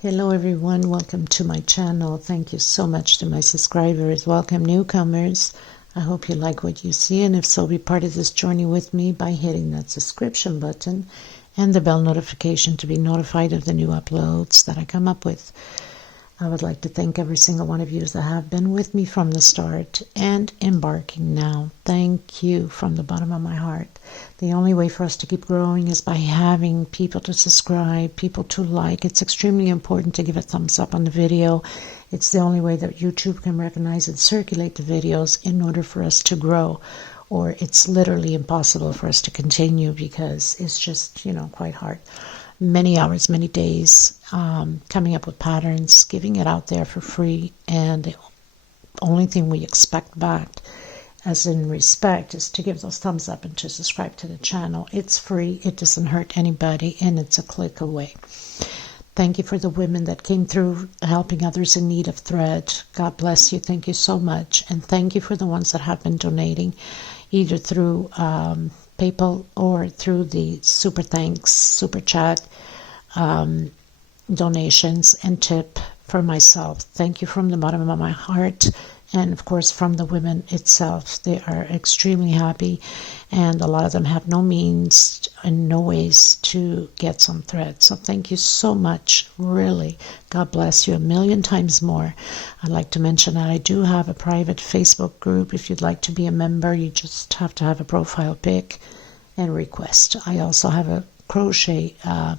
Hello everyone, welcome to my channel. Thank you so much to my subscribers. Welcome newcomers. I hope you like what you see, and if so, be part of this journey with me by hitting that subscription button and the bell notification to be notified of the new uploads that I come up with. I would like to thank every single one of you that have been with me from the start and embarking now. Thank you from the bottom of my heart. The only way for us to keep growing is by having people to subscribe, people to like. It's extremely important to give a thumbs up on the video. It's the only way that YouTube can recognize and circulate the videos in order for us to grow. Or it's literally impossible for us to continue because it's just, quite hard. Many hours, many days, coming up with patterns, giving it out there for free, and the only thing we expect back, as in respect, is to give those thumbs up and to subscribe to the channel. It's free, it doesn't hurt anybody, and it's a click away. Thank you for the women that came through helping others in need of thread. God bless you, thank you so much, and thank you for the ones that have been donating, either through PayPal or through the super thanks, super chat, donations and tip for myself. Thank you from the bottom of my heart, and of course from the women itself. They are extremely happy, and a lot of them have no means and no ways to get some thread. So thank you so much, really. God bless you a million times more. I'd like to mention that I do have a private Facebook group. If you'd like to be a member, you just have to have a profile pic and request. I also have a crochet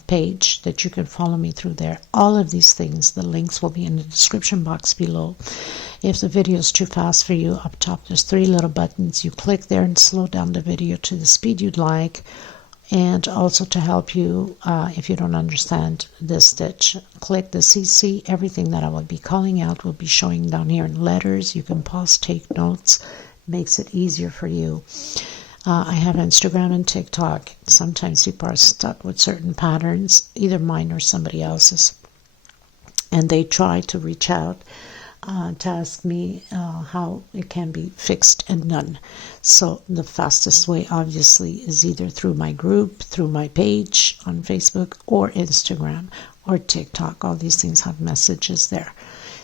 page that you can follow me through there. All of these things, the links will be in the description box below. If the video is too fast for you, up top there's 3 little buttons. You click there and slow down the video to the speed you'd like. And also to help you, if you don't understand this stitch, click the CC. Everything that I will be calling out will be showing down here in letters. You can pause, take notes. Makes it easier for you. I have Instagram and TikTok. Sometimes people are stuck with certain patterns, either mine or somebody else's, and they try to reach out to ask me how it can be fixed and done. So the fastest way, obviously, is either through my group, through my page on Facebook, or Instagram, or TikTok. All these things have messages there.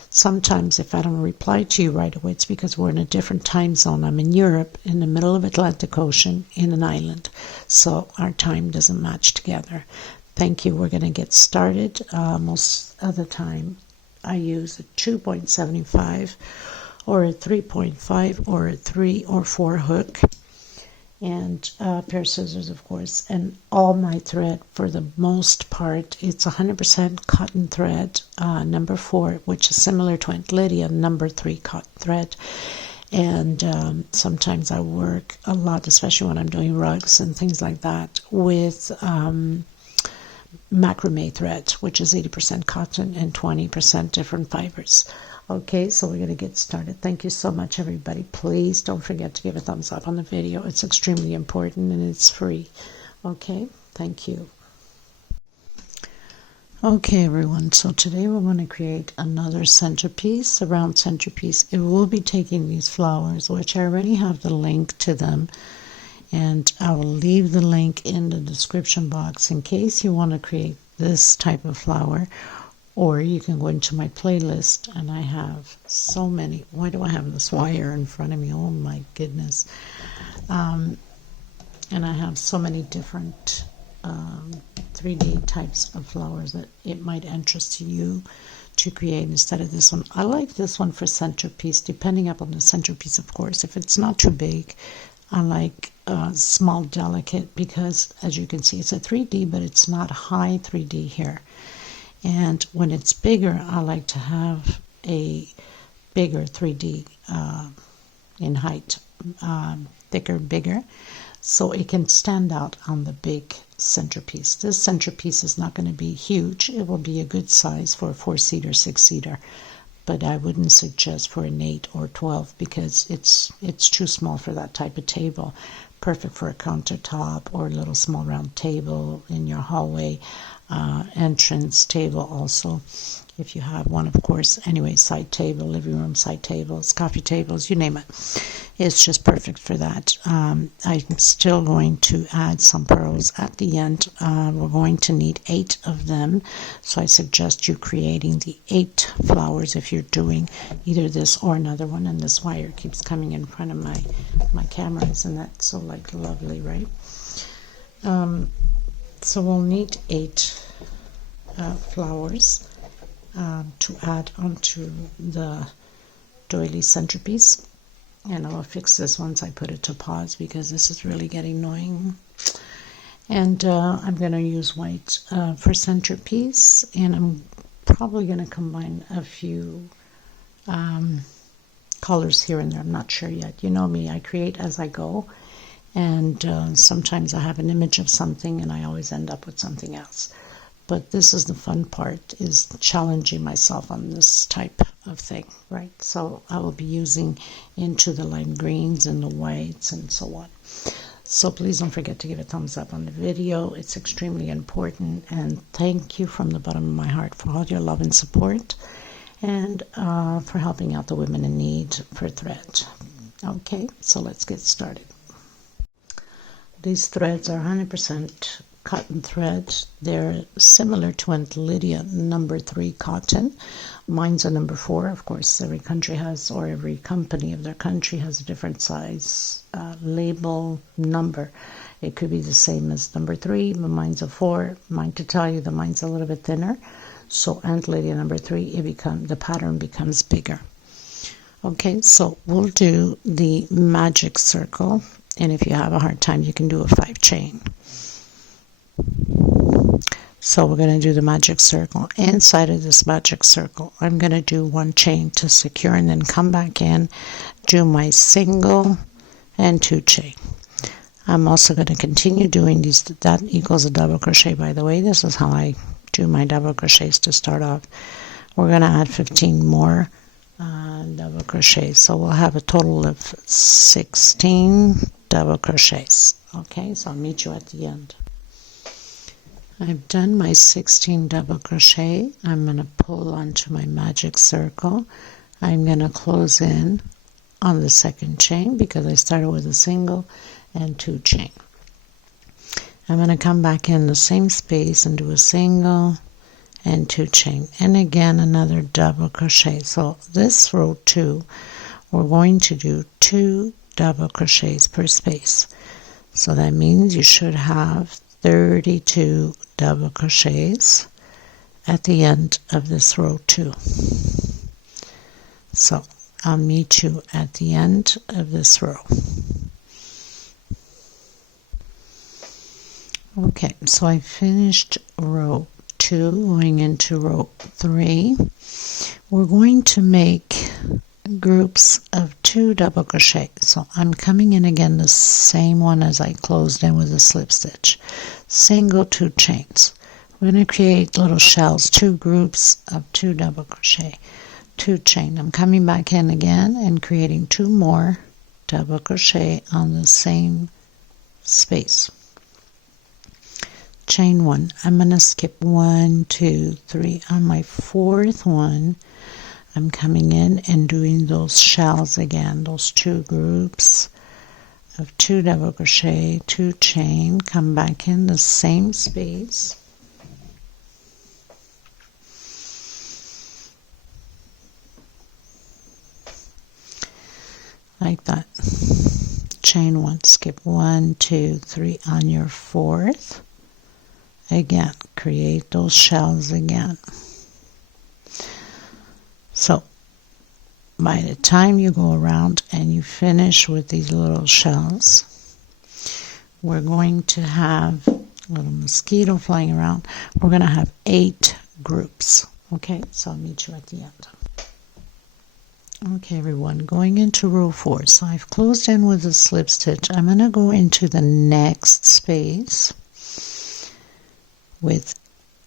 Sometimes if I don't reply to you right away, it's because we're in a different time zone. I'm in Europe, in the middle of Atlantic Ocean, in an island. So our time doesn't match together. Thank you. We're going to get started. Most of the time I use a 2.75 or a 3.5 or a 3 or 4 hook. And a pair of scissors, of course, and all my thread, for the most part, it's 100% cotton thread, number 4, which is similar to Aunt Lydia, number 3 cotton thread. And sometimes I work a lot, especially when I'm doing rugs and things like that, with macrame thread, which is 80% cotton and 20% different fibers. Okay, so we're going to get started. Thank you so much, everybody. Please don't forget to give a thumbs up on the video. It's extremely important and it's free. Okay, thank you. Okay, everyone, so today we're going to create another centerpiece, a round centerpiece. It will be taking these flowers, which I already have the link to them, and I will leave the link in the description box in case you want to create this type of flower. Or you can go into my playlist, and I have so many. Why do I have this wire in front of me? Oh my goodness. And I have so many different 3D types of flowers that it might interest you to create instead of this one. I like this one for centerpiece, depending upon the centerpiece, of course. If it's not too big, I like small, delicate, because as you can see, it's a 3D, but it's not high 3D here. And when it's bigger, I like to have a bigger 3D in height, thicker, bigger, so it can stand out on the big centerpiece. This centerpiece is not going to be huge. It will be a good size for a 4-seater, 6-seater, but I wouldn't suggest for an 8 or 12 because it's too small for that type of table. Perfect for a countertop or a little small round table in your hallway. entrance table also, if you have one, of course. Anyway, side table, living room side tables, coffee tables, you name it. It's just perfect for that. I'm still going to add some pearls at the end. We're going to need 8 of them, so I suggest you creating the 8 flowers if you're doing either this or another one. And this wire keeps coming in front of my camera. Isn't that so like lovely, right? So we'll need 8 flowers to add onto the doily centerpiece. And I'll fix this once I put it to pause because this is really getting annoying. And I'm going to use white for centerpiece, and I'm probably going to combine a few colors here and there. I'm not sure yet. You know me, I create as I go, and sometimes I have an image of something and I always end up with something else. But this is the fun part, is challenging myself on this type of thing, right? So I will be using into the lime greens and the whites and so on. So please don't forget to give a thumbs up on the video. It's extremely important. And thank you from the bottom of my heart for all your love and support, and for helping out the women in need for thread. Okay, so let's get started. These threads are 100% cotton thread. They're similar to Aunt Lydia number 3 cotton. Mine's a number 4. Of course, every country has, or every company of their country has a different size label number. It could be the same as number 3, but mine's a 4. Mine, to tell you, the mine's a little bit thinner. So Aunt Lydia number 3, the pattern becomes bigger. Okay, so we'll do the magic circle, and if you have a hard time, you can do a 5 chain. So we're going to do the magic circle. Inside of this magic circle, I'm going to do 1 chain to secure, and then come back in, do my single and 2 chain. I'm also going to continue doing these. That equals a double crochet, by the way. This is how I do my double crochets to start off. We're going to add 15 more double crochets, so we'll have a total of 16 double crochets. Okay, so I'll meet you at the end. I've done my 16 double crochet. I'm going to pull onto my magic circle. I'm going to close in on the 2nd chain because I started with a single and 2 chain. I'm going to come back in the same space and do a single and 2 chain, and again another double crochet. So this row 2, we're going to do 2 double crochets per space. So that means you should have 32 double crochets at the end of this row 2. So I'll meet you at the end of this row. Okay, so I finished row 2, going into row 3. We're going to make groups of 2 double crochet. So I'm coming in again the same one as I closed in with a slip stitch. Single 2 chains. We're going to create little shells, 2 groups of 2 double crochet, 2 chain. I'm coming back in again and creating 2 more double crochet on the same space. Chain 1. I'm going to skip 1, 2, 3. On my 4th one, I'm coming in and doing those shells again, those 2 groups of 2 double crochet, 2 chain, come back in the same space. Like that. Chain 1, skip 1, 2, 3 on your 4th. Again, create those shells again. So by the time you go around and you finish with these little shells, we're going to have a little mosquito flying around. We're going to have 8 groups. Okay, so I'll meet you at the end. Okay, everyone, going into row 4. So I've closed in with a slip stitch. I'm going to go into the next space with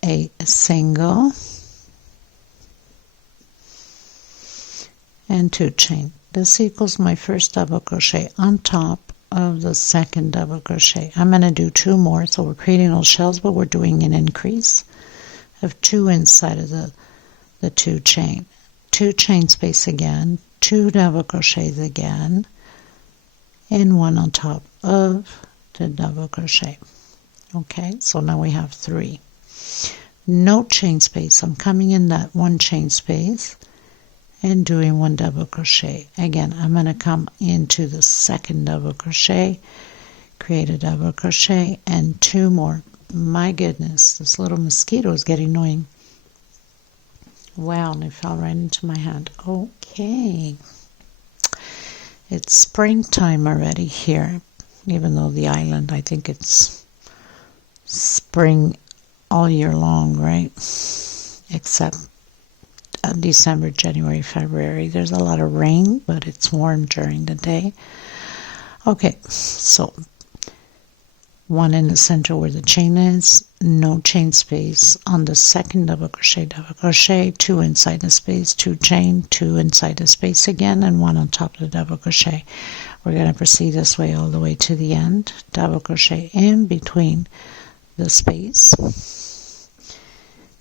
a single and 2 chain. This equals my first double crochet on top of the 2nd double crochet. I'm going to do 2 more, so we're creating those shells, but we're doing an increase. of 2 inside of the 2 chain. 2 chain space again, 2 double crochets again, and 1 on top of the double crochet. Okay, so now we have 3. No chain space. I'm coming in that 1 chain space and doing 1 double crochet. Again, I'm going to come into the second double crochet, create a double crochet, and 2 more. My goodness, this little mosquito is getting annoying. Wow, and it fell right into my hand. Okay. It's springtime already here, even though the island, I think it's spring all year long, right? Except December, January, February. There's a lot of rain, but it's warm during the day. Okay, so 1 in the center where the chain is, no chain space. On the second double crochet, 2 inside the space, 2 chain, 2 inside the space again, and 1 on top of the double crochet. We're going to proceed this way all the way to the end. Double crochet in between the space,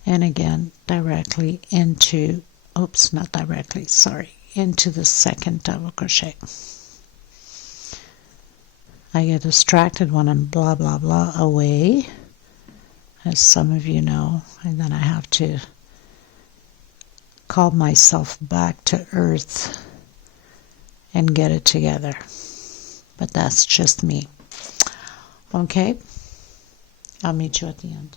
and again directly into, oops, not directly, sorry, into the second double crochet. I get distracted when I'm blah blah blah away, as some of you know, and then I have to call myself back to earth and get it together. But that's just me. Okay, I'll meet you at the end.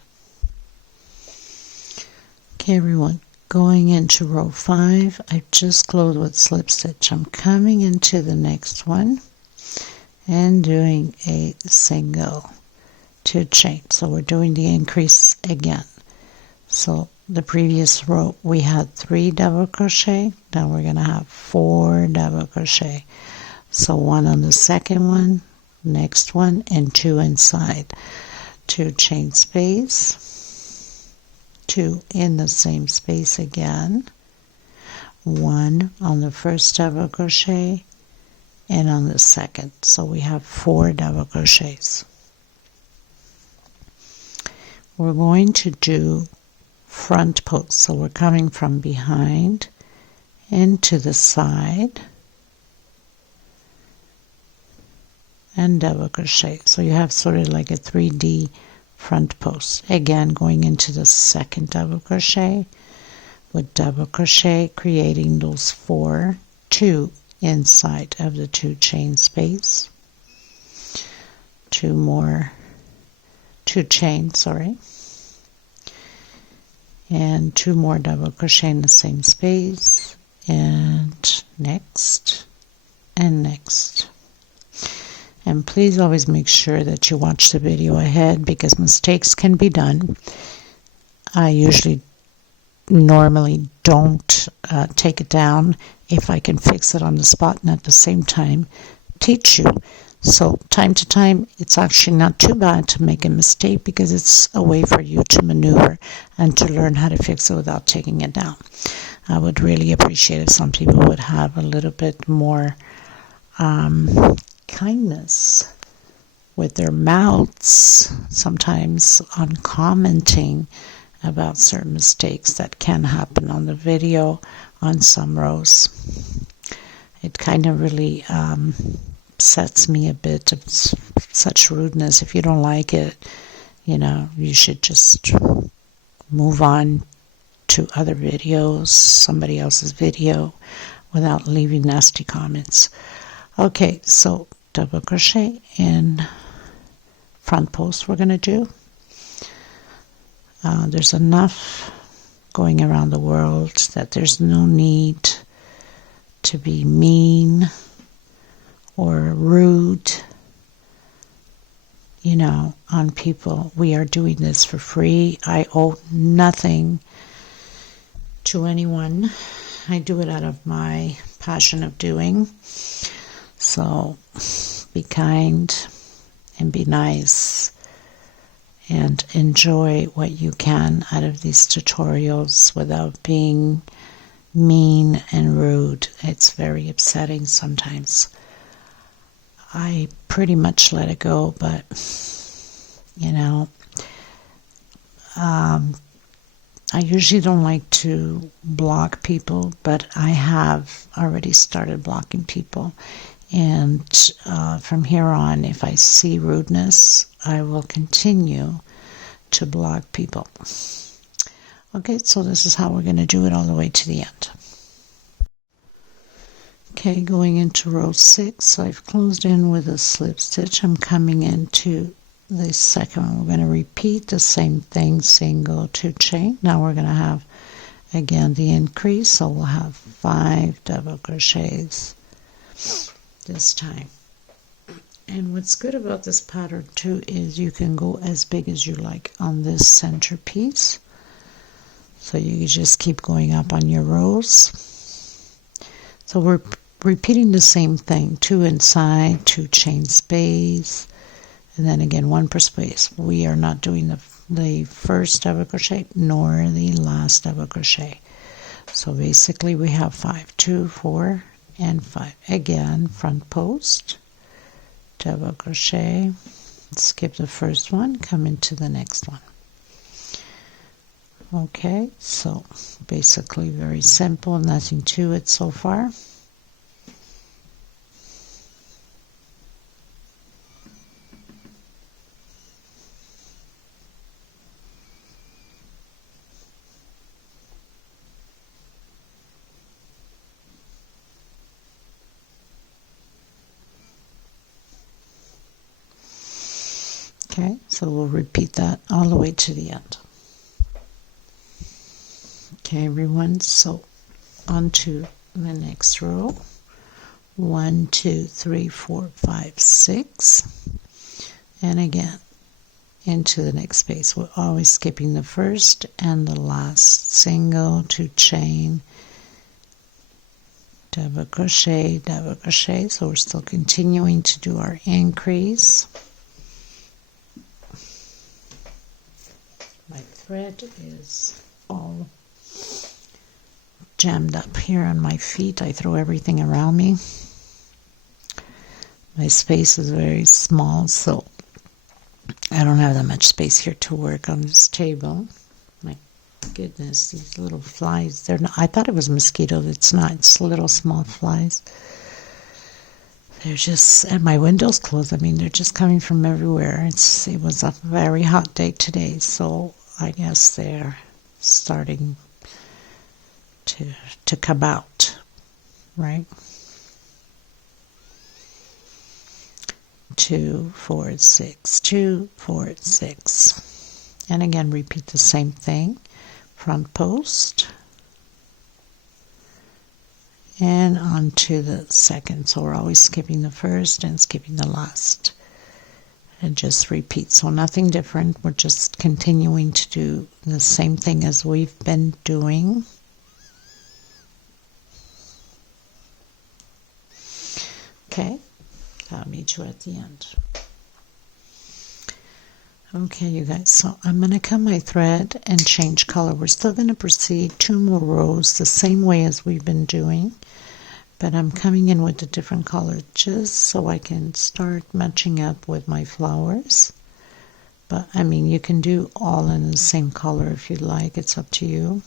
Okay, everyone, going into row 5, I just closed with slip stitch. I'm coming into the next one and doing a single 2 chain. So we're doing the increase again. So the previous row we had 3 double crochet, now we're going to have 4 double crochet. So 1 on the second one, next one, and 2 inside. 2 chain space, 2 in the same space again, 1 on the first double crochet, and on the second. So we have 4 double crochets. We're going to do front post. So we're coming from behind into the side and double crochet. So you have sort of like a 3D front post. Again, going into the second double crochet with double crochet, creating those 4, 2 inside of the 2 chain space, 2 more, 2 chain, sorry, and 2 more double crochet in the same space, and next, and next. And please always make sure that you watch the video ahead, because mistakes can be done. I normally don't take it down if I can fix it on the spot, and at the same time teach you. So time to time, it's actually not too bad to make a mistake, because it's a way for you to maneuver and to learn how to fix it without taking it down. I would really appreciate if some people would have a little bit more kindness with their mouths sometimes on commenting about certain mistakes that can happen on the video on some rows. It kind of really upsets me a bit of such rudeness. If you don't like it, you should just move on to other videos, somebody else's video, without leaving nasty comments. Okay, so double crochet in front post we're going to do. There's enough going around the world that there's no need to be mean or rude, on people. We are doing this for free. I owe nothing to anyone. I do it out of my passion of doing. So be kind and be nice and enjoy what you can out of these tutorials without being mean and rude. It's very upsetting sometimes. I pretty much let it go, but I usually don't like to block people, but I have already started blocking people. And from here on, if I see rudeness, I will continue to block people. Okay, so this is how we're going to do it all the way to the end. Okay, going into row 6, I've closed in with a slip stitch. I'm coming into the second one. We're going to repeat the same thing, single, 2 chain. Now we're going to have again the increase, so we'll have 5 double crochets this time. And what's good about this pattern too is you can go as big as you like on this centerpiece. So you just keep going up on your rows. So we're repeating the same thing, 2 inside, 2 chain space, and then again 1 per space. We are not doing the first double crochet nor the last double crochet. So basically we have 5, 2, 4, and 5. Again, front post, double crochet, skip the first one, come into the next one. Okay, so basically very simple, nothing to it so far. Okay, so we'll repeat that all the way to the end. Okay, everyone, so on to the next row. 1, 2, 3, 4, 5, 6. And again, into the next space. We're always skipping the first and the last. Single, 2 chain, double crochet, double crochet. So we're still continuing to do our increase. My thread is all jammed up here on my feet. I throw everything around me. My space is very small, so I don't have that much space here to work on this table. My goodness, these little flies. They're not, I thought it was mosquito. It's not. It's little small flies. They're just, and my window's closed. I mean, they're just coming from everywhere. It was a very hot day today, so I guess they're starting to come out, right? 2, 4, 6, 2, 4, 6. And again, repeat the same thing. Front post. And on to the second. So we're always skipping the first and skipping the last. And just repeat. So nothing different. We're just continuing to do the same thing as we've been doing. Okay, I'll meet you at the end. Okay, you guys, so I'm going to cut my thread and change color. We're still going to proceed 2 more rows the same way as we've been doing, but I'm coming in with a different color just so I can start matching up with my flowers. But I mean, you can do all in the same color if you like. It's up to you.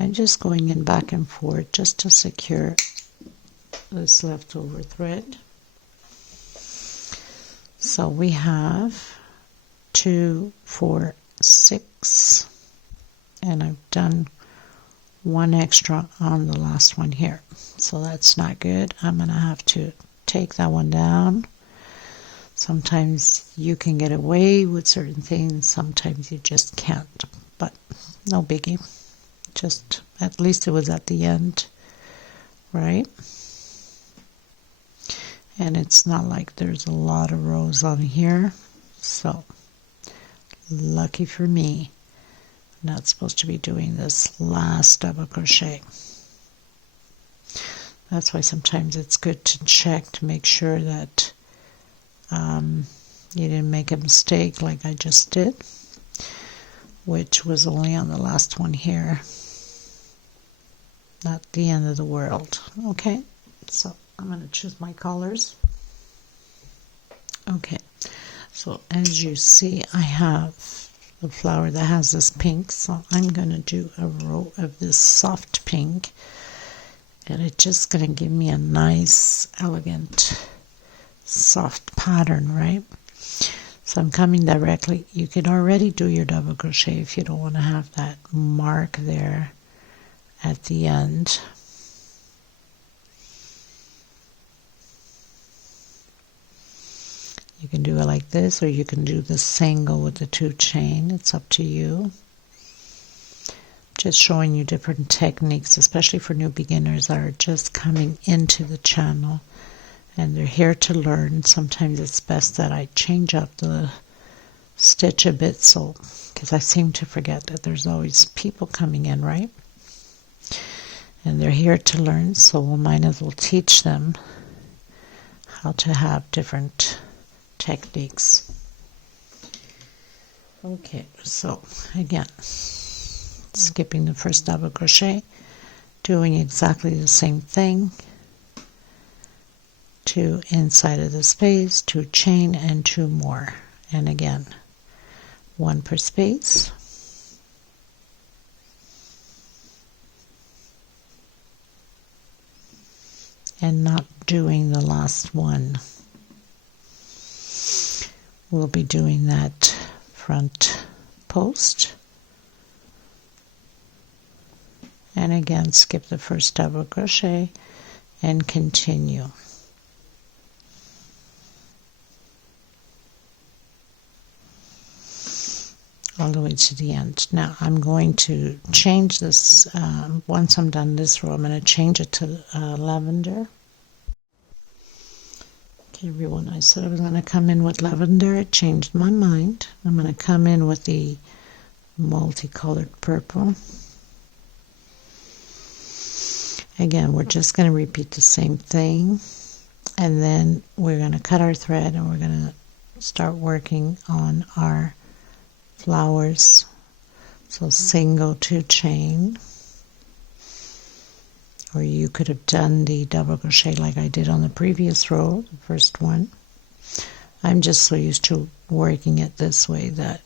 I'm just going in back and forth just to secure this leftover thread. So we have 2, 4, 6, and I've done 1 extra on the last one here. So that's not good. I'm going to have to take that one down. Sometimes you can get away with certain things, sometimes you just can't, but no biggie. Just, at least it was at the end, right? And it's not like there's a lot of rows on here, so lucky for me, I'm not supposed to be doing this last double crochet. That's why sometimes it's good to check to make sure that you didn't make a mistake like I just did, which was only on the last one here. not the end of the world. Okay, so I'm going to choose my colors. Okay, so as you see, I have the flower that has this pink, so I'm going to do a row of this soft pink, and it's just going to give me a nice, elegant, soft pattern, right? So I'm coming directly. You can already do your double crochet if you don't want to have that mark there at the end. You can do it like this, or you can do the single with the 2 chain. It's up to you. Just showing you different techniques, especially for new beginners that are just coming into the channel and they're here to learn. Sometimes it's best that I change up the stitch a bit, so because I seem to forget that there's always people coming in, right? And they're here to learn, so we might as well teach them how to have different techniques. Okay, so again, skipping the first double crochet, doing exactly the same thing. 2 inside of the space, 2 chain, and 2 more, and again 1 per space, and not doing the last one. We'll be doing that front post, and again skip the first double crochet and continue. All the way to the end. Now I'm going to change this, once I'm done this row, I'm going to change it to lavender. Okay everyone, I said I was going to come in with lavender. I changed my mind. I'm going to come in with the multicolored purple. Again, we're just going to repeat the same thing, and then we're going to cut our thread and we're going to start working on our flowers. So single 2 chain, or you could have done the double crochet like I did on the previous row, the first one. I'm just so used to working it this way that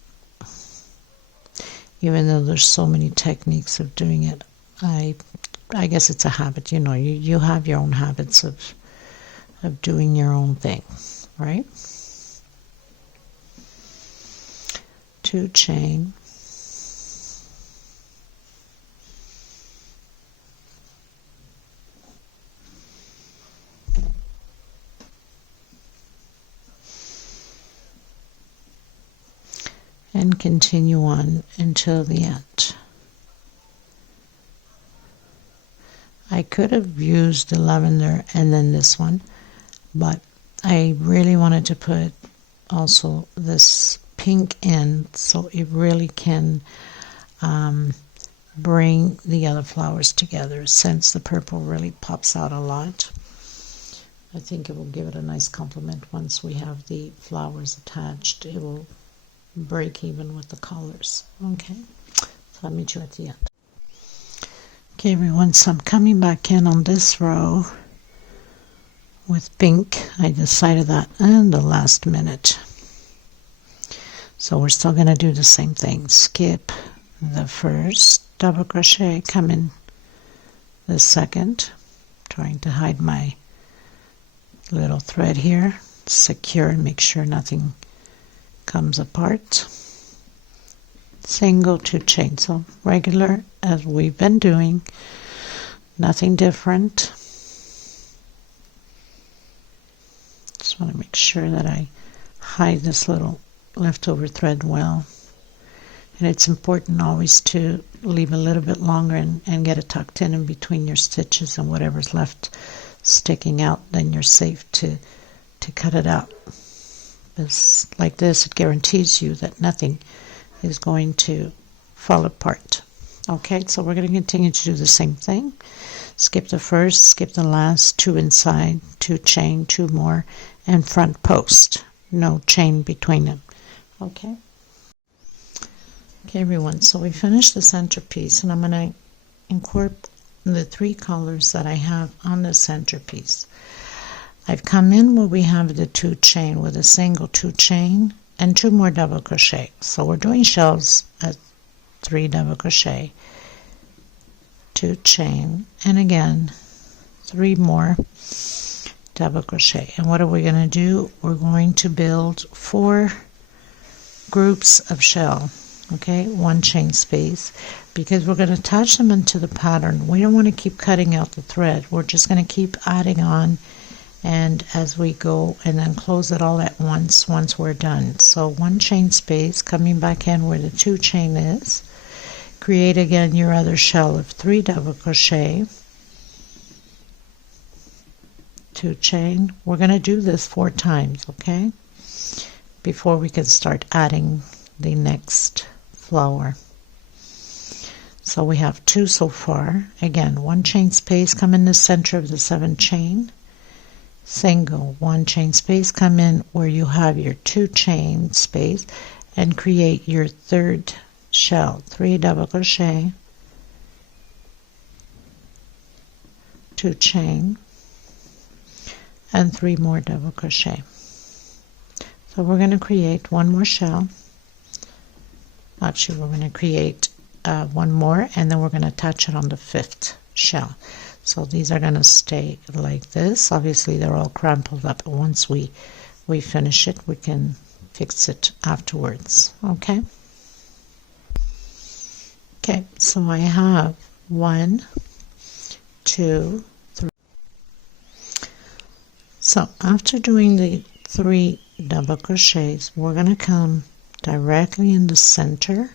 even though there's so many techniques of doing it, I guess it's a habit. You know, you have your own habits of doing your own thing, right? 2 chain, and continue on until the end. I could have used the lavender and then this one, but I really wanted to put also this pink in so it really can bring the other flowers together. Since the purple really pops out a lot, I think it will give it a nice complement. Once we have the flowers attached, it will break even with the colors. Okay, so I'll meet you at the end. Okay everyone, so I'm coming back in on this row with pink. I decided that in the last minute. So we're still going to do the same thing. Skip the first double crochet, come in the second, trying to hide my little thread here, secure and make sure nothing comes apart. Single 2 chain, so regular as we've been doing, nothing different. Just want to make sure that I hide this little leftover thread well, and it's important always to leave a little bit longer and get it tucked in between your stitches, and whatever's left sticking out, then you're safe to cut it out. Because like this, it guarantees you that nothing is going to fall apart. Okay, so we're going to continue to do the same thing. Skip the first, skip the last, 2 inside, 2 chain, 2 more, and front post. No chain between them. Okay. Okay everyone, so we finished the centerpiece, and I'm going to the 3 colors that I have on the centerpiece. I've come in where we have the 2 chain with a single 2 chain and 2 more double crochet. So we're doing shells at 3 double crochet, 2 chain, and again 3 more double crochet. And what are we going to do? We're going to build 4 groups of shell, okay, 1 chain space, because we're going to attach them into the pattern. We don't want to keep cutting out the thread. We're just going to keep adding on and as we go, and then close it all at once we're done. So 1 chain space, coming back in where the 2 chain is, create again your other shell of 3 double crochet, 2 chain. We're going to do this 4 times, okay, before we can start adding the next flower. So we have 2 so far. Again, 1 chain space, come in the center of the 7 chain, single, 1 chain space, come in where you have your 2 chain space and create your 3rd shell, 3 double crochet, 2 chain, and 3 more double crochet. So we're going to create 1 more shell. Actually, we're going to create 1 more, and then we're going to attach it on the 5th shell. So these are going to stay like this. Obviously they're all crumpled up. Once we finish it, we can fix it afterwards. Okay, so I have 1, 2, 3. So after doing the 3 double crochets, we're going to come directly in the center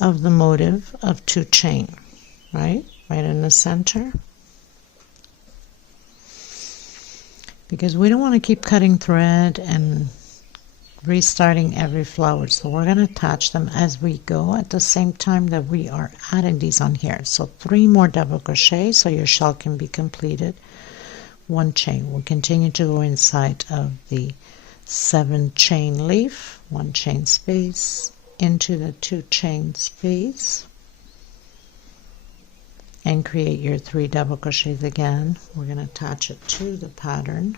of the motif of 2 chain, right in the center, because we don't want to keep cutting thread and restarting every flower. So we're going to attach them as we go at the same time that we are adding these on here. So 3 more double crochet so your shell can be completed. 1 chain. We'll continue to go inside of the 7 chain leaf, 1 chain space, into the 2 chain space, and create your 3 double crochets again. We're going to attach it to the pattern.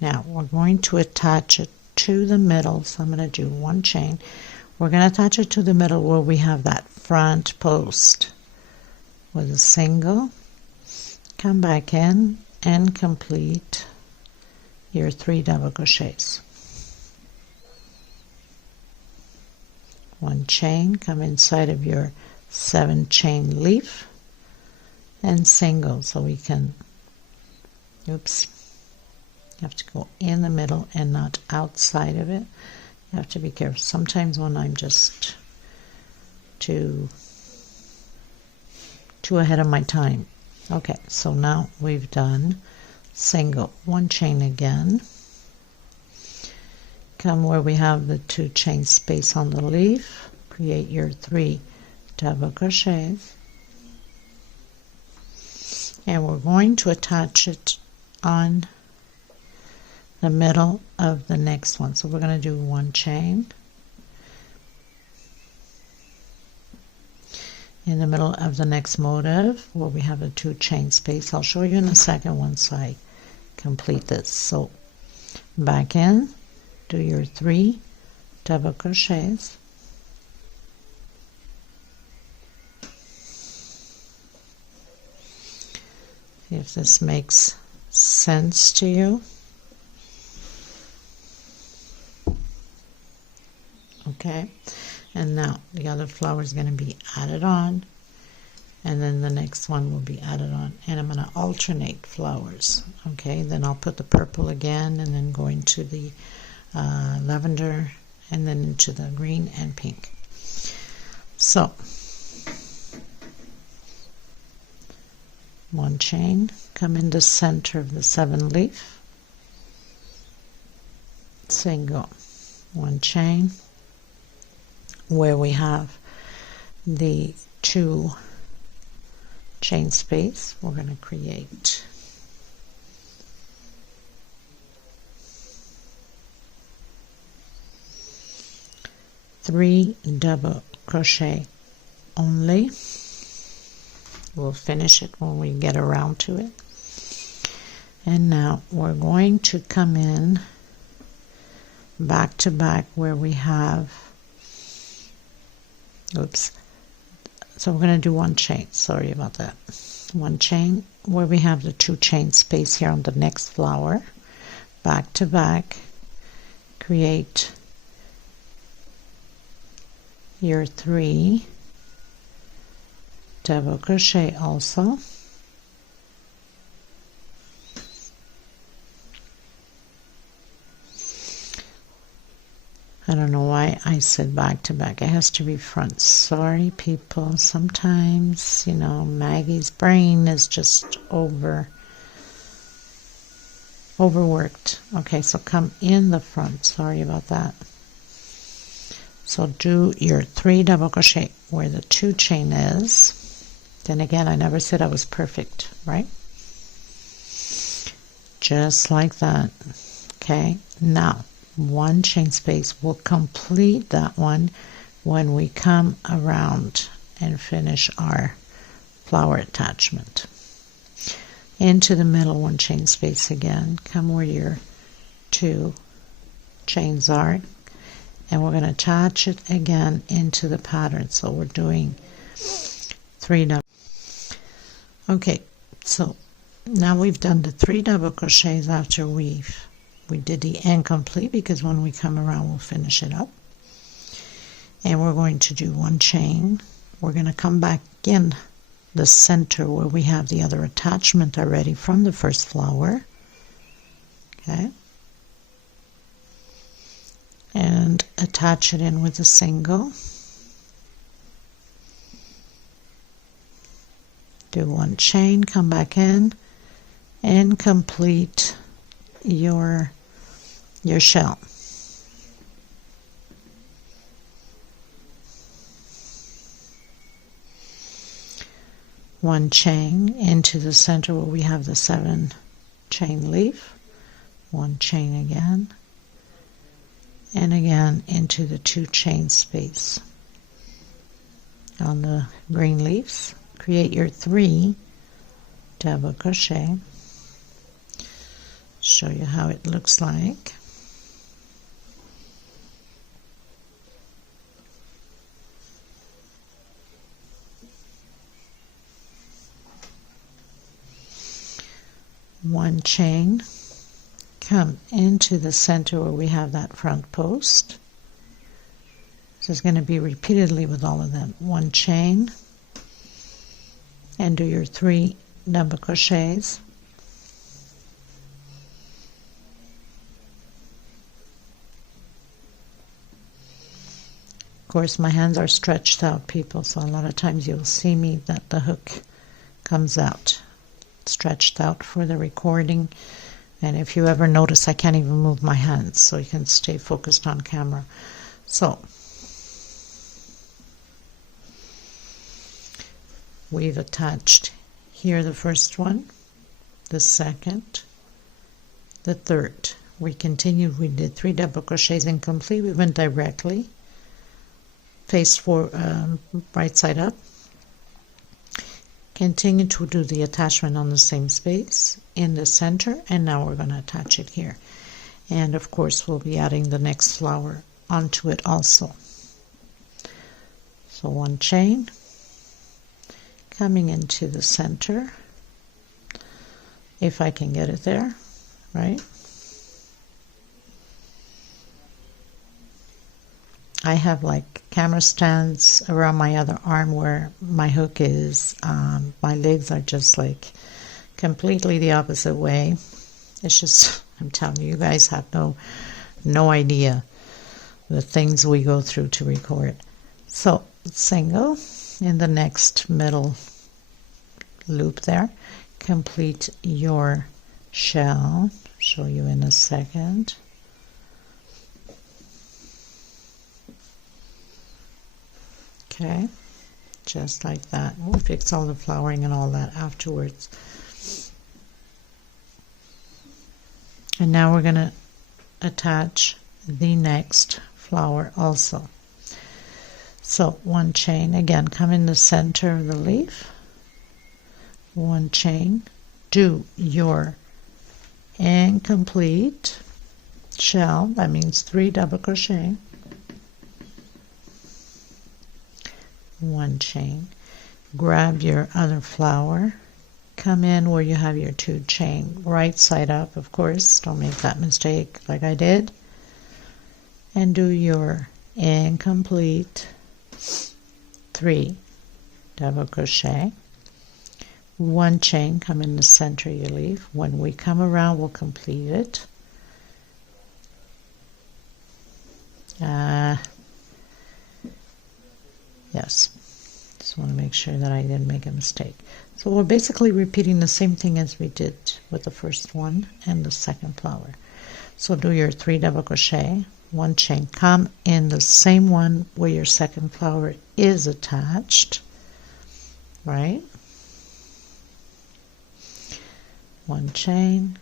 Now we're going to attach it to the middle, so I'm going to do 1 chain. We're going to attach it to the middle where we have that front post with a single, come back in and complete your 3 double crochets. 1 chain, come inside of your 7 chain leaf and single, so we can, oops, you have to go in the middle and not outside of it. You have to be careful. Sometimes when I'm just too ahead of my time. Okay, so now we've done single, 1 chain again, come where we have the 2 chain space on the leaf, create your 3 double crochets, and we're going to attach it on the middle of the next one. So we're going to do 1 chain in the middle of the next motif where we have a 2 chain space. I'll show you in a second once I complete this. So back in, do your 3 double crochets, see if this makes sense to you. Okay, and now the other flower is going to be added on, and then the next one will be added on, and I'm going to alternate flowers. Okay, then I'll put the purple again, and then go into the lavender, and then into the green and pink. So 1 chain, come in the center of the 7 leaf, single, 1 chain, where we have the 2 chain space, we're going to create 3 double crochet only. We'll finish it when we get around to it. And now we're going to come in back to back where we have, oops, so we're going to do one chain, sorry about that, one chain where we have the 2 chain space here on the next flower, back to back, create your 3 double crochet also, I don't know why I said back to back. It has to be front. Sorry, people. Sometimes, you know, Maggie's brain is just overworked. Okay, so come in the front. Sorry about that. So do your 3 double crochet where the 2 chain is. Then again, I never said I was perfect, right? Just like that. Okay, now 1 chain space. We'll complete that one when we come around and finish our flower attachment. Into the middle, 1 chain space again. Come where your 2 chains are, and we're going to attach it again into the pattern. So we're doing 3 double. Okay, so now we've done the 3 double crochets after we did the incomplete, because when we come around we'll finish it up. And we're going to do 1 chain. We're going to come back in the center where we have the other attachment already from the first flower. Okay. And attach it in with a single. Do 1 chain, come back in, and complete your shell. One chain into the center where we have the 7 chain leaf, 1 chain again, and again into the 2 chain space on the green leaves. Create your 3 double crochet. Show you how it looks like. One chain, come into the center where we have that front post. This is going to be repeatedly with all of them. 1 chain, and do your 3 double crochets. Of course, my hands are stretched out, people, so a lot of times you'll see me that the hook comes out stretched out for the recording. And if you ever notice, I can't even move my hands, so you can stay focused on camera. So we've attached here the first one, the second, the third. We continued, we did 3 double crochets incomplete. We went directly face for right side up. Continue to do the attachment on the same space in the center, and now we're going to attach it here. And of course we'll be adding the next flower onto it also. So 1 chain, coming into the center, if I can get it there, right? I have like camera stands around my other arm where my hook is. My legs are just like completely the opposite way. It's just, I'm telling you, you guys have no idea the things we go through to record. So single in the next middle loop there, complete your shell. Show you in a second. Okay, just like that. We'll fix all the flowering and all that afterwards. And now we're going to attach the next flower also. So one chain, again, come in the center of the leaf, one chain, do your incomplete shell, that means 3 double crochet, one chain, grab your other flower, come in where you have your 2 chain, right side up, of course, don't make that mistake like I did, and do your incomplete 3 double crochet, one chain, come in the center of your leaf. When we come around, we'll complete it. Yes, just want to make sure that I didn't make a mistake. So we're basically repeating the same thing as we did with the first one and the second flower. So do your 3 double crochet, one chain, come in the same one where your second flower is attached, right? One chain,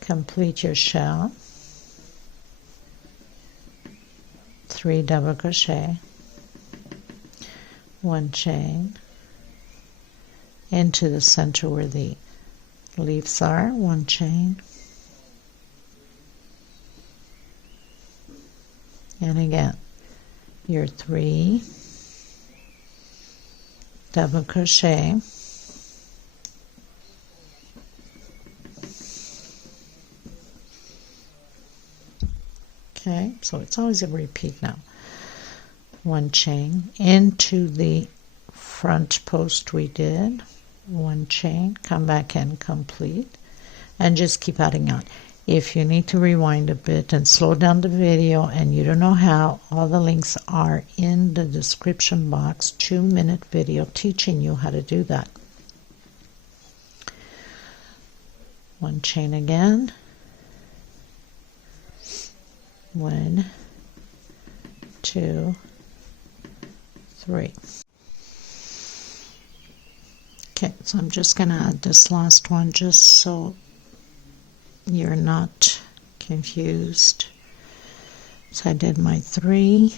complete your shell, 3 double crochet, one chain, into the center where the leaves are, one chain, and again your 3 double crochet, okay, so it's always a repeat now, one chain into the front post we did, one chain, come back and complete, and just keep adding on. If you need to rewind a bit and slow down the video and you don't know how, all the links are in the description box, 2-minute video teaching you how to do that. One chain again, 1, 2, 3. Okay, so I'm just going to add this last one just so you're not confused. So I did my 3,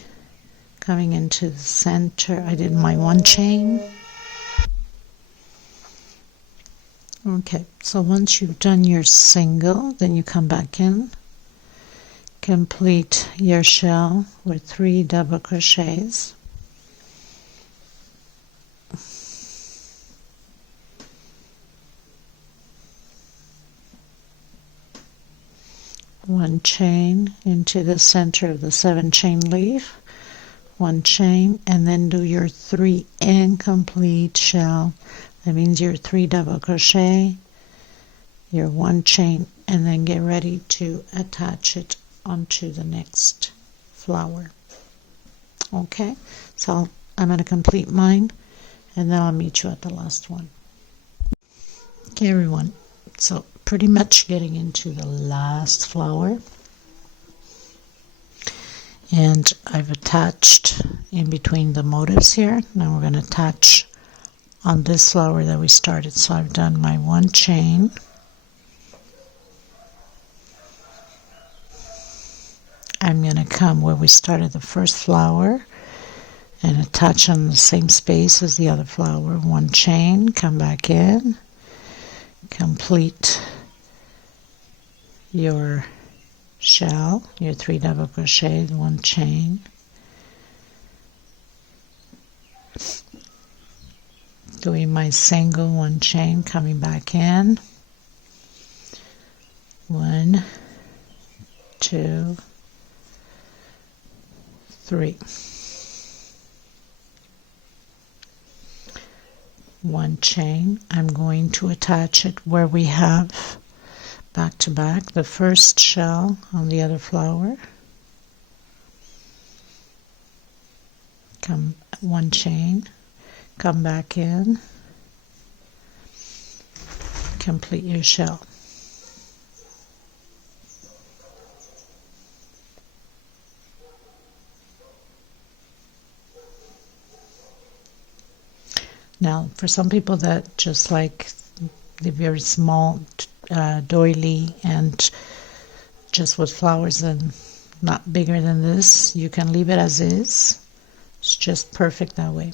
coming into the center, I did my 1 chain. Okay, so once you've done your single, then you come back in, complete your shell with 3 double crochets. One chain into the center of the 7-chain leaf, one chain, and then do your 3 incomplete shell. That means your 3 double crochet, your 1 chain, and then get ready to attach it onto the next flower. Okay, so I'm going to complete mine, and then I'll meet you at the last one. Okay, everyone, so pretty much getting into the last flower, and I've attached in between the motifs here. Now we're going to attach on this flower that we started. So I've done my 1 chain, I'm going to come where we started the first flower and attach on the same space as the other flower, 1 chain, come back in, complete your shell, your 3 double crochet, 1 chain, doing my single, 1 chain, coming back in, 1, 2, 3, 1 chain. I'm going to attach it where we have back to back the first shell on the other flower, come 1 chain, come back in, complete your shell. Now, for some people that just like the very small doily and just with flowers and not bigger than this, you can leave it as is. It's just perfect that way.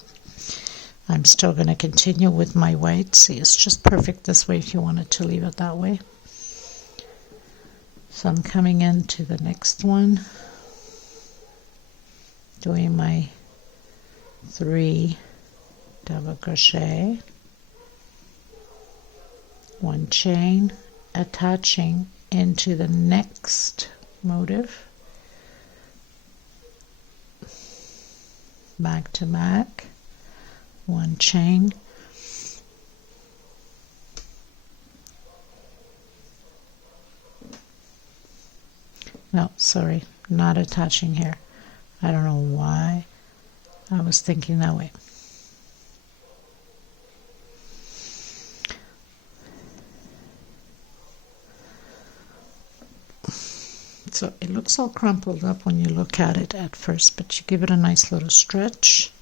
I'm still going to continue with my white. See, it's just perfect this way if you wanted to leave it that way. So I'm coming into the next one, doing my 3 double crochet, 1 chain, attaching into the next motif, back to back, 1 chain, no, sorry, not attaching here. I don't know why I was thinking that way. So it looks all crumpled up when you look at it at first, but you give it a nice little stretch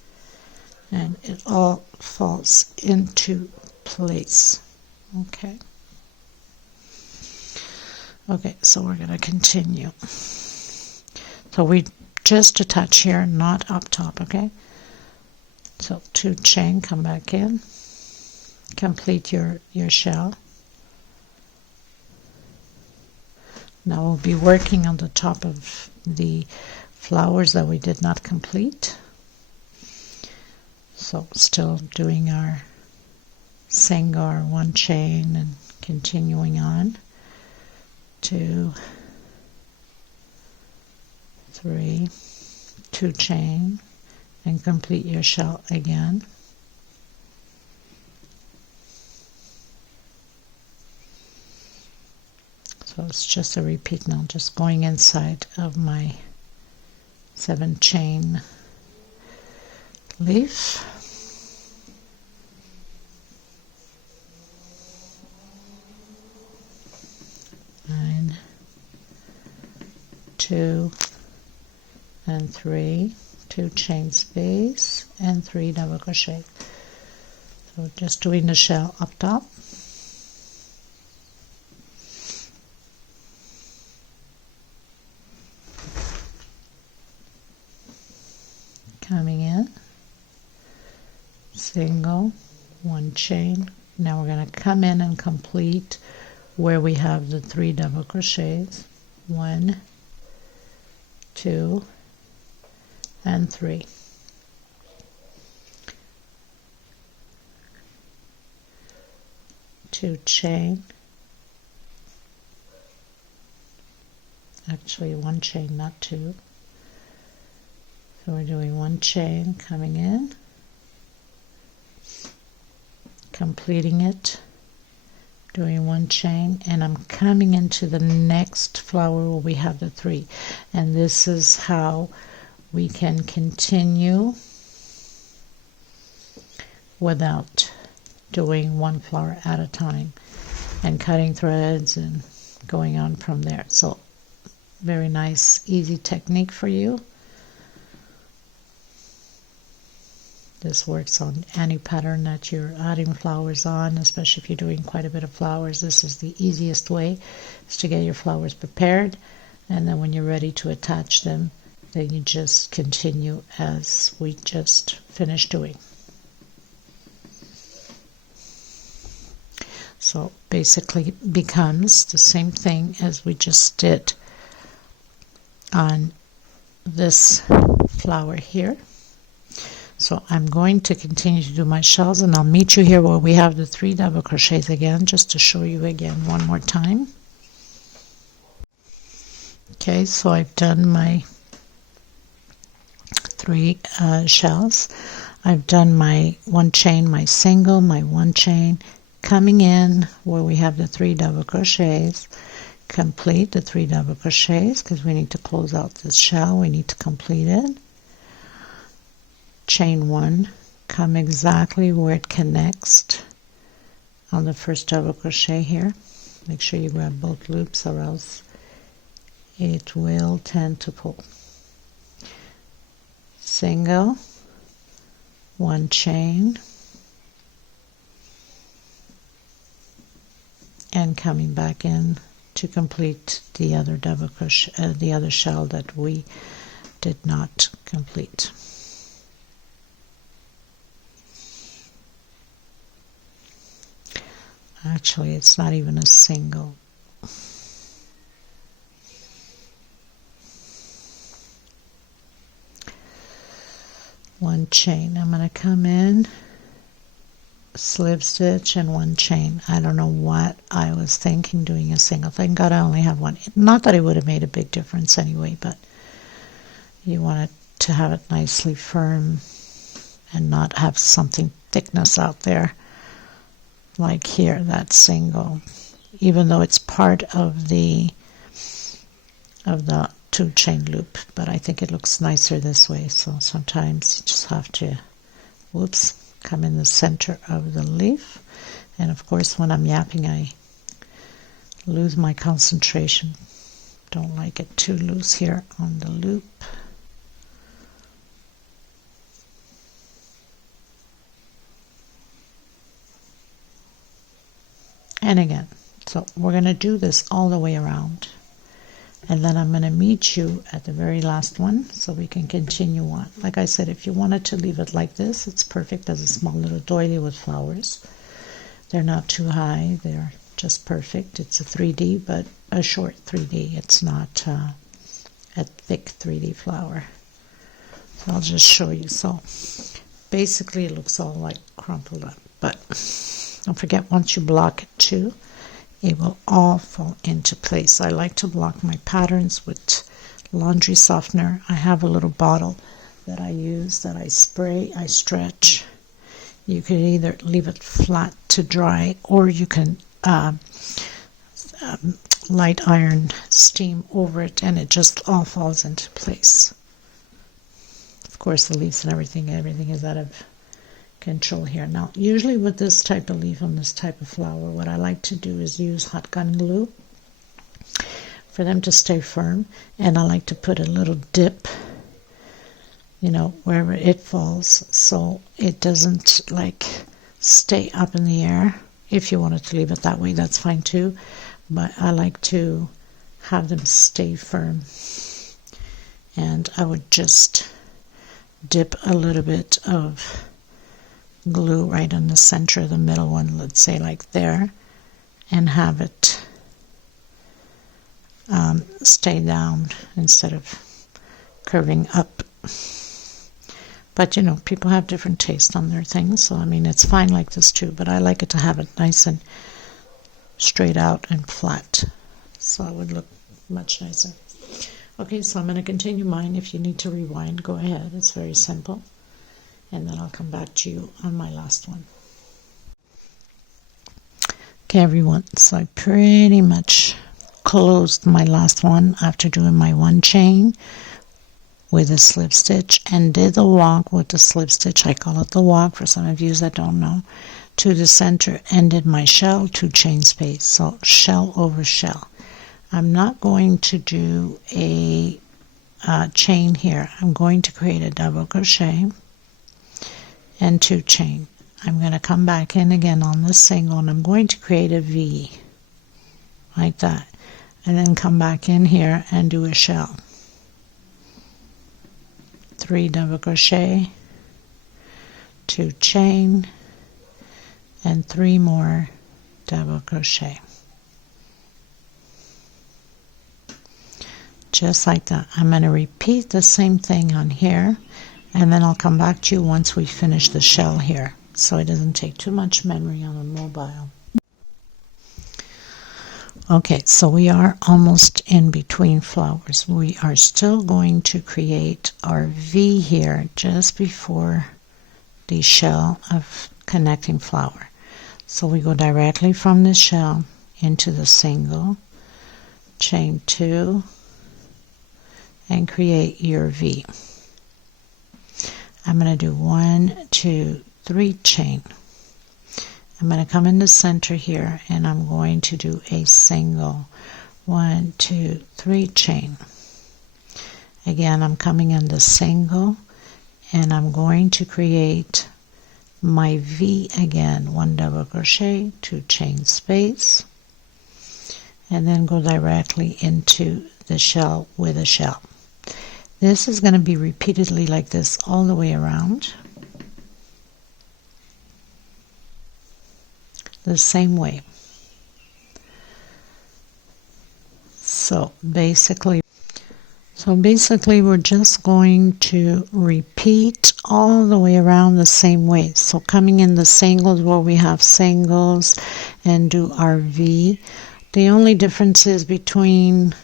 and it all falls into place. Okay. Okay, so we're going to continue. So we just attach here, not up top, okay? So 2 chain, come back in, complete your shell. Now we'll be working on the top of the flowers that we did not complete. So still doing our single 1 chain and continuing on. 2, 3, 2 chain, and complete your shell again. So it's just a repeat now, just going inside of my 7 chain leaf. Nine, 2 and 3, 2 chain space and 3 double crochet. So just doing the shell up top. Coming in, single, 1 chain. Now we're going to come in and complete where we have the 3 double crochets. 1, 2, and 3. Two chain. Actually 1 chain, not 2. So we're doing 1 chain, coming in, completing it, doing 1 chain, and I'm coming into the next flower where we have the 3. And this is how we can continue without doing 1 flower at a time and cutting threads and going on from there. So very nice, easy technique for you. This works on any pattern that you're adding flowers on, especially if you're doing quite a bit of flowers. This is the easiest way, is to get your flowers prepared, and then when you're ready to attach them, then you just continue as we just finished doing. So basically it becomes the same thing as we just did on this flower here. So I'm going to continue to do my shells, and I'll meet you here where we have the 3 double crochets again, just to show you again one more time. Okay, so I've done my 3 shells. I've done my 1 chain, my single, my 1 chain, coming in where we have the 3 double crochets, complete the 3 double crochets because we need to close out this shell, we need to complete it. Chain 1, come exactly where it connects on the first double crochet here. Make sure you grab both loops or else it will tend to pull. Single, 1 chain, and coming back in to complete the other double crochet, the other shell that we did not complete. Actually, it's not even a single. One chain. I'm going to come in, slip stitch, and one chain. I don't know what I was thinking doing a single. Thank God I only have one. Not that it would have made a big difference anyway, but you want it to have it nicely firm and not have something thickness out there. Like here, that single, even though it's part of the 2-chain loop, but I think it looks nicer this way. So sometimes you just have to, whoops, come in the center of the leaf. And of course, when I'm yapping, I lose my concentration. Don't like it too loose here on the loop. And again, so we're going to do this all the way around, and then I'm going to meet you at the very last one so we can continue on. Like I said, if you wanted to leave it like this, it's perfect as a small little doily with flowers. They're not too high, they're just perfect. It's a 3D, but a short 3D. It's not a thick 3D flower. So I'll just show you. So basically it looks all like crumpled up, but don't forget, once you block it too, it will all fall into place. I like to block my patterns with laundry softener. I have a little bottle that I use, that I spray, I stretch. You could either leave it flat to dry, or you can light iron steam over it, and it just all falls into place. Of course, the leaves and everything is out of control here. Now, usually with this type of leaf on this type of flower, what I like to do is use hot gun glue for them to stay firm, and I like to put a little dip, you know, wherever it falls, so it doesn't like stay up in the air. If you wanted to leave it that way, that's fine too, but I like to have them stay firm. And I would just dip a little bit of glue right in the center of the middle one, let's say like there, and have it stay down instead of curving up. But you know, people have different taste on their things, so I mean, it's fine like this too, but I like it to have it nice and straight out and flat, so it would look much nicer. Okay, so I'm going to continue mine. If you need to rewind, go ahead. It's very simple. And then I'll come back to you on my last one. Okay, everyone, so I pretty much closed my last one after doing my one chain with a slip stitch, and did the walk with the slip stitch. I call it the walk for some of you that don't know, to the center, and did my shell 2-chain space. So shell over shell. I'm not going to do a chain here. I'm going to create a double crochet and 2-chain. I'm going to come back in again on this single, and I'm going to create a V like that, and then come back in here and do a shell. 3 double crochet, 2-chain, and 3 more double crochet. Just like that. I'm going to repeat the same thing on here, and then I'll come back to you once we finish the shell here, so it doesn't take too much memory on a mobile. Okay, so we are almost in between flowers. We are still going to create our V here just before the shell of connecting flower. So we go directly from the shell into the single, chain 2, and create your V. I'm going to do 1, 2, 3 chain. I'm going to come in the center here, and I'm going to do a single. 1, 2, 3 chain. Again, I'm coming in the single, and I'm going to create my V again. 1 double crochet, 2 chain space, and then go directly into the shell with a shell. This is going to be repeatedly like this all the way around, the same way. So basically we're just going to repeat all the way around the same way. So coming in the singles where we have singles and do our V. The only difference is between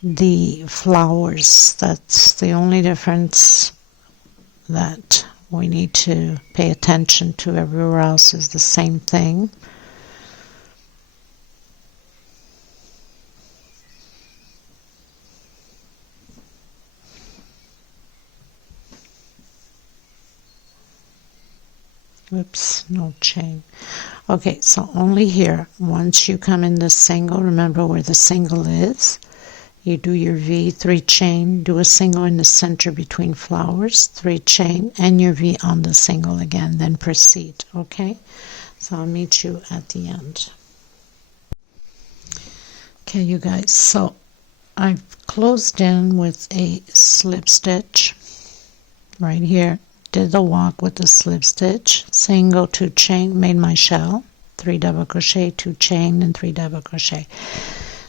the flowers. That's the only difference that we need to pay attention to. Everywhere else is the same thing. Oops, no chain. Okay, so only here, once you come in the single, remember where the single is, you do your V, 3 chain, do a single in the center between flowers, 3 chain, and your V on the single again, then proceed, okay? So I'll meet you at the end. Okay, you guys, so I've closed in with a slip stitch right here. Did the walk with the slip stitch, single, 2 chain, made my shell, 3 double crochet, 2 chain, and 3 double crochet.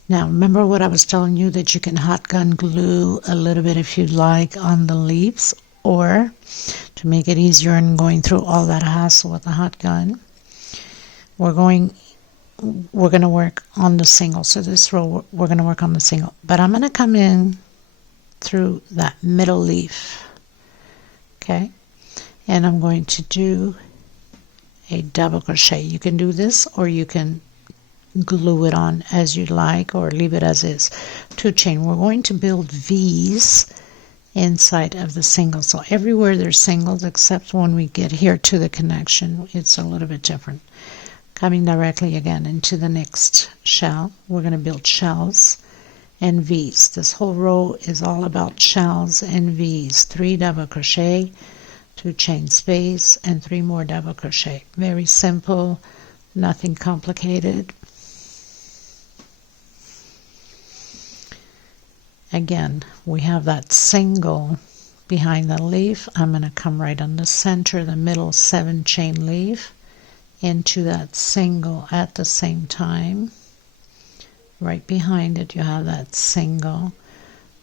Now remember what I was telling you, that you can hot gun glue a little bit if you'd like on the leaves, or to make it easier and going through all that hassle with the hot gun, we're going to work on the single. So this row we're going to work on the single, but I'm going to come in through that middle leaf, okay? And I'm going to do a double crochet. You can do this, or you can glue it on as you like, or leave it as is. 2 chain. We're going to build V's inside of the single. So everywhere there's singles, except when we get here to the connection, it's a little bit different. Coming directly again into the next shell, we're going to build shells and V's. This whole row is all about shells and V's. 3 double crochet, 2 chain space, and 3 more double crochet. Very simple, nothing complicated. Again, we have that single behind the leaf. I'm going to come right on the center, the middle 7 chain leaf, into that single at the same time. Right behind it you have that single.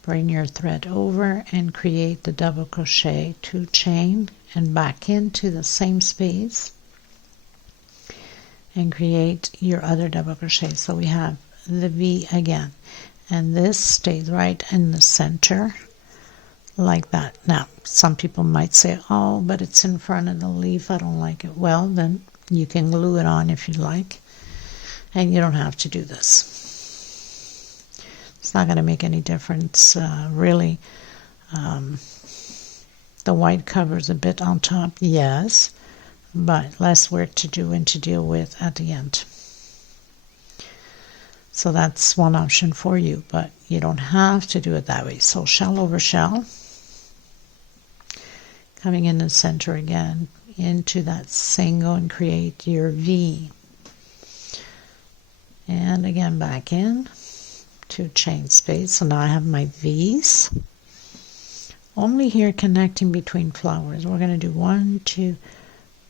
Bring your thread over and create the double crochet, 2 chain, and back into the same space and create your other double crochet. So we have the V again, and this stays right in the center like that. Now some people might say, oh, but it's in front of the leaf, I don't like it. Well, then you can glue it on if you like, and you don't have to do this. It's not going to make any difference, really. The white covers a bit on top, yes, but less work to do and to deal with at the end. So that's one option for you, but you don't have to do it that way. So shell over shell, coming in the center again, into that single and create your V. And again back in. 2 chain space. So now I have my V's. Only here connecting between flowers. We're going to do 1, 2,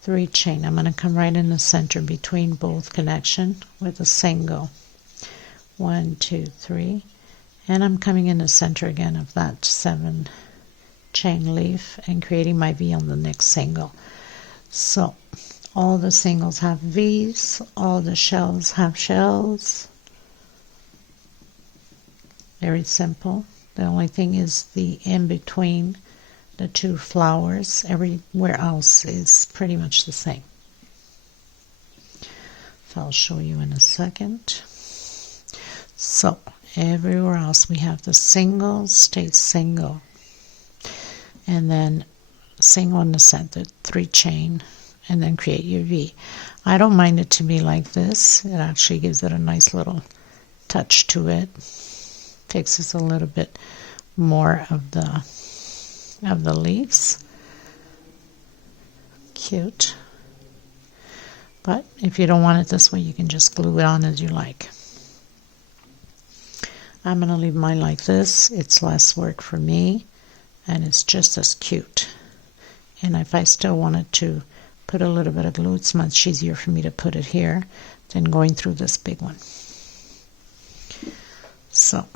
3 chain. I'm going to come right in the center between both connection with a single. 1, 2, 3. And I'm coming in the center again of that 7 chain leaf and creating my V on the next single. So all the singles have V's, all the shells have shells. Very simple. The only thing is the in between the 2 flowers. Everywhere else is pretty much the same. So I'll show you in a second. So everywhere else we have the single stays single, and then single in the center, 3 chain, and then create your V. I don't mind it to be like this. It actually gives it a nice little touch to it. Fixes a little bit more of the leaves. Cute. But if you don't want it this way, you can just glue it on as you like. I'm going to leave mine like this. It's less work for me, and it's just as cute. And if I still wanted to put a little bit of glue, it's much easier for me to put it here than going through this big one. So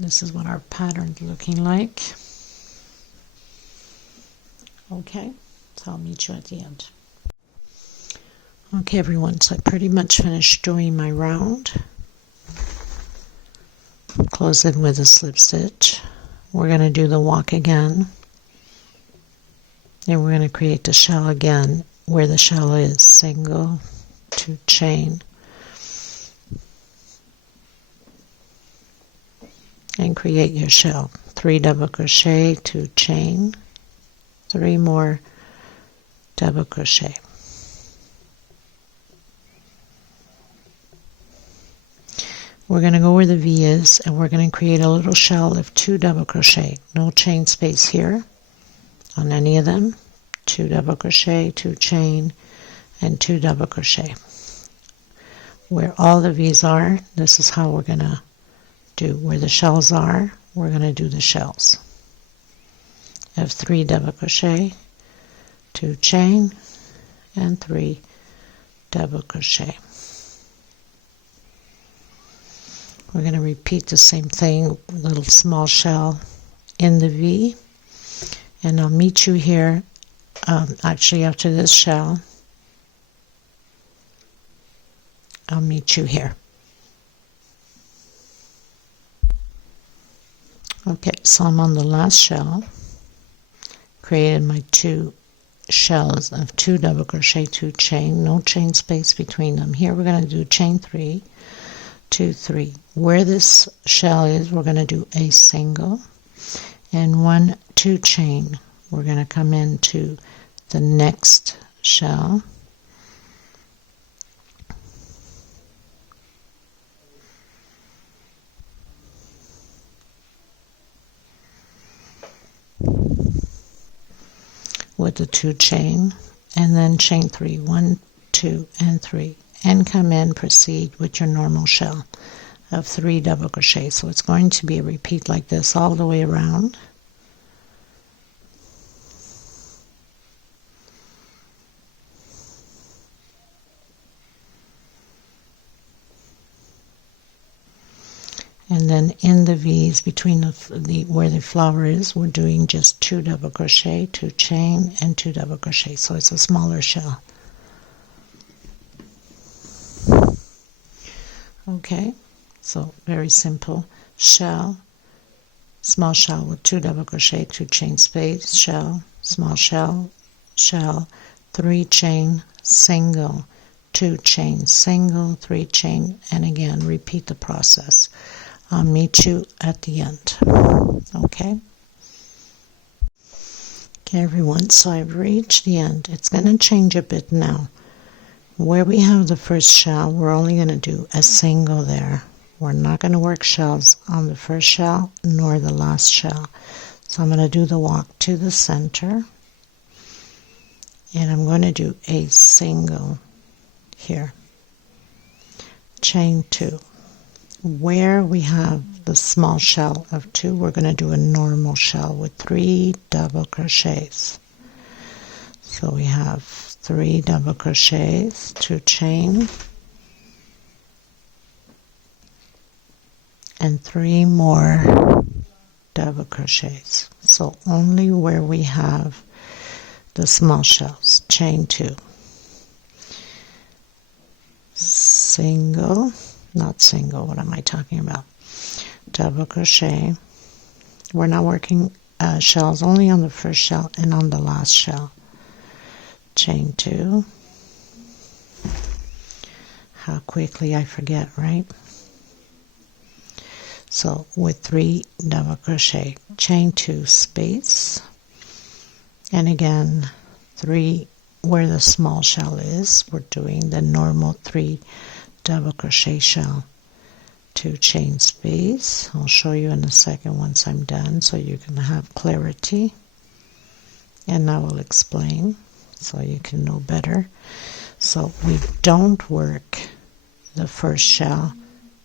this is what our pattern's looking like. Okay, so I'll meet you at the end. Okay everyone, so I pretty much finished doing my round. Close it with a slip stitch. We're going to do the walk again, and we're going to create the shell again where the shell is single, 2 chain, and create your shell. 3 double crochet, 2 chain, 3 more double crochet. We're going to go where the V is, and we're going to create a little shell of 2 double crochet. No chain space here on any of them. 2 double crochet, 2 chain, and 2 double crochet. Where all the V's are, this is how we're going to do. Where the shells are, we're going to do the shells. Of 3 double crochet, 2 chain, and 3 double crochet. We're going to repeat the same thing, little small shell in the V, and I'll meet you here, actually after this shell, I'll meet you here. Okay, so I'm on the last shell, created my 2 shells of 2 double crochet, 2 chain, no chain space between them. Here we're going to do chain 3, 2, 3. Where this shell is, we're going to do a single and 1, 2 chain. We're going to come into the next shell, with the 2 chain, and then chain 3, 1, 2, and 3, and come in, proceed with your normal shell of 3 double crochet. So it's going to be a repeat like this all the way around. And then in the V's between the where the flower is, we're doing just 2 double crochet, 2 chain, and 2 double crochet. So it's a smaller shell. Okay, so very simple. Shell, small shell with 2 double crochet, 2 chain space, shell, small shell, shell, 3 chain, single, 2 chain, single, 3 chain, and again repeat the process. I'll meet you at the end. Okay? Okay everyone, so I've reached the end. It's going to change a bit now. Where we have the first shell, we're only going to do a single there. We're not going to work shells on the first shell nor the last shell. So I'm going to do the walk to the center, and I'm going to do a single here, chain 2. Where we have the small shell of 2, we're going to do a normal shell with 3 double crochets. So we have 3 double crochets, 2 chain, and 3 more double crochets. So only where we have the small shells, chain 2, single, not single, what am I talking about? Double crochet. We're not working shells, only on the first shell and on the last shell. Chain 2. How quickly I forget, right? So with 3 double crochet, chain 2 space, and again 3 where the small shell is, we're doing the normal 3 double crochet shell, 2 chain space. I'll show you in a second once I'm done so you can have clarity, and I will explain so you can know better. So we don't work the first shell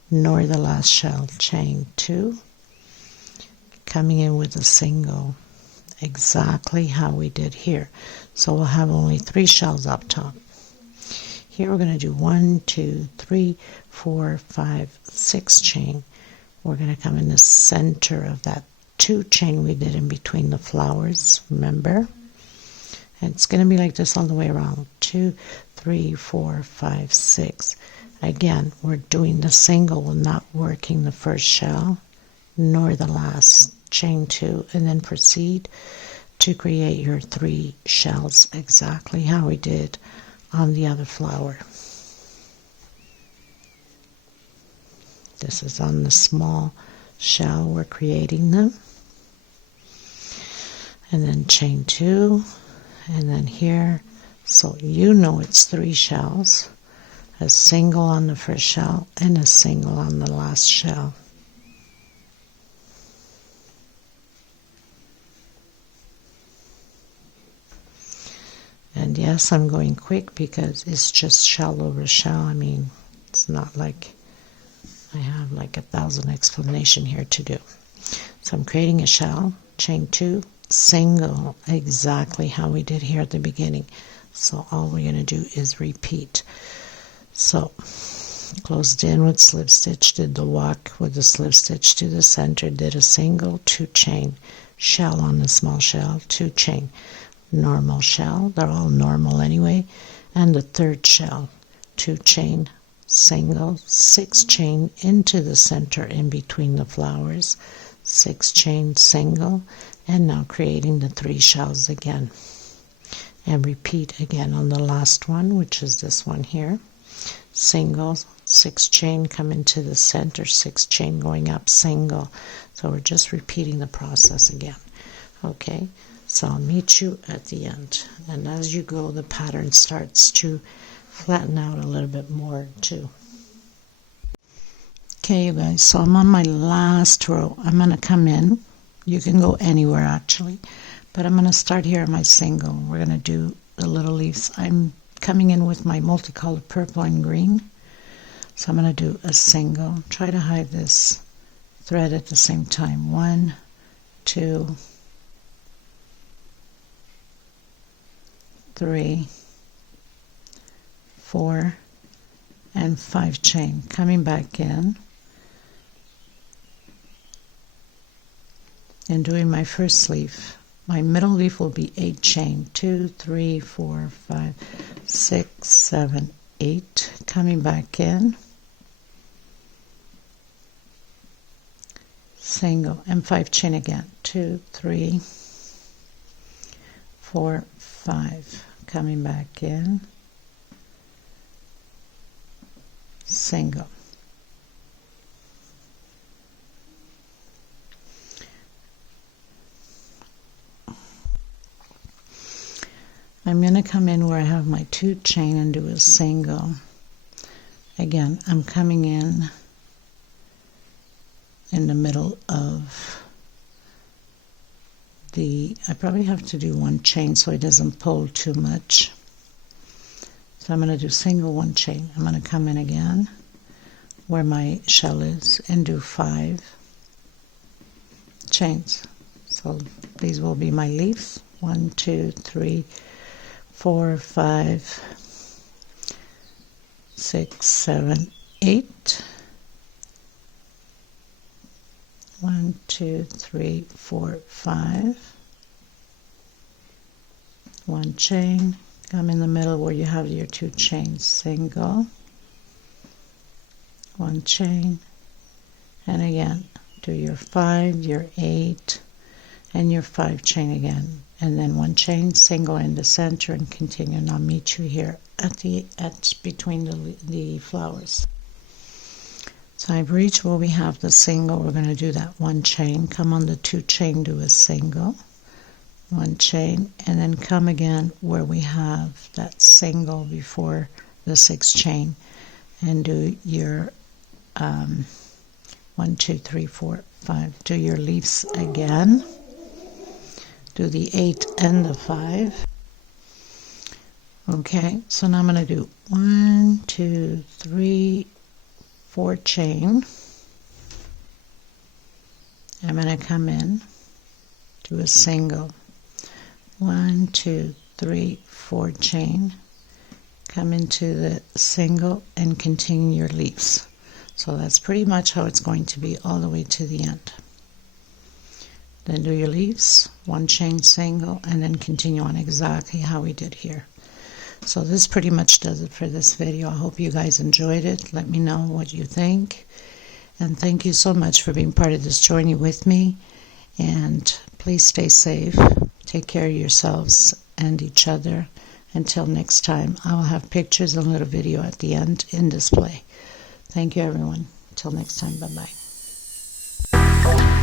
nor the last shell. Chain 2, coming in with a single, exactly how we did here. So we'll have only 3 shells up top. Here we're going to do 1, 2, 3, 4, 5, 6 chain, we're going to come in the center of that 2 chain we did in between the flowers, remember? And it's going to be like this all the way around. 2, 3, 4, 5, 6. Again, we're doing the single, we're not working the first shell nor the last. Chain 2 and then proceed to create your 3 shells exactly how we did on the other flower. This is on the small shell, we're creating them. And then chain 2 and then here, so you know it's 3 shells, a single on the first shell and a single on the last shell. And yes, I'm going quick because it's just shell over shell. I mean, it's not like I have like 1,000 explanation here to do. So I'm creating a shell, chain 2, single, exactly how we did here at the beginning. So all we're going to do is repeat. So closed in with slip stitch, did the walk with the slip stitch to the center, did a single, 2 chain, shell on the small shell, 2 chain, normal shell, they're all normal anyway, and the 3rd shell, 2 chain, single, 6 chain into the center in between the flowers, 6 chain, single, and now creating the 3 shells again. And repeat again on the last one, which is this one here. Single, 6 chain, come into the center, 6 chain going up, single. So we're just repeating the process again. Okay, so I'll meet you at the end. And as you go, the pattern starts to flatten out a little bit more too. Okay, you guys, so I'm on my last row. I'm going to come in. You can go anywhere actually, but I'm going to start here on my single. We're going to do the little leaves. I'm coming in with my multicolored purple and green. So I'm going to do a single. Try to hide this thread at the same time. 1, 2, 3, 4, and 5 chain. Coming back in and doing my first sleeve. My middle leaf will be 8 chain. 2, 3, 4, 5, 6, 7, 8. Coming back in, single, and 5 chain again. 2, 3, 4, 5. Coming back in, single. I'm going to come in where I have my 2 chain and do a single. Again, I'm coming in the middle of the, I probably have to do 1 chain so it doesn't pull too much. So I'm going to do single, 1 chain. I'm going to come in again where my shell is and do 5 chains. So these will be my leaves. 1, 2, 3, 4, 5, 6, 7, 8. 1, 2, 3, 4, 5. 1 chain. Come in the middle where you have your 2 chains. Single. 1 chain. And again, do your 5, your 8, and your 5 chain again. And then 1 chain, single in the center, and continue. And I'll meet you here at between the flowers. So I've reached where we have the single. We're going to do that 1 chain. Come on the 2 chain, do a single, 1 chain, and then come again where we have that single before the 6 chain, and do your 1, 2, 3, 4, 5. Do your leaves again. Do the 8 and the 5. Okay, so now I'm going to do 1, 2, 3, 4 chain. I'm going to come in, do a single. 1, 2, 3, 4 chain. Come into the single and continue your leaves. So that's pretty much how it's going to be all the way to the end. Then do your leaves, 1 chain single, and then continue on exactly how we did here. So this pretty much does it for this video. I hope you guys enjoyed it. Let me know what you think. And thank you so much for being part of this journey with me. And please stay safe. Take care of yourselves and each other. Until next time, I will have pictures and a little video at the end in display. Thank you, everyone. Till next time, bye-bye.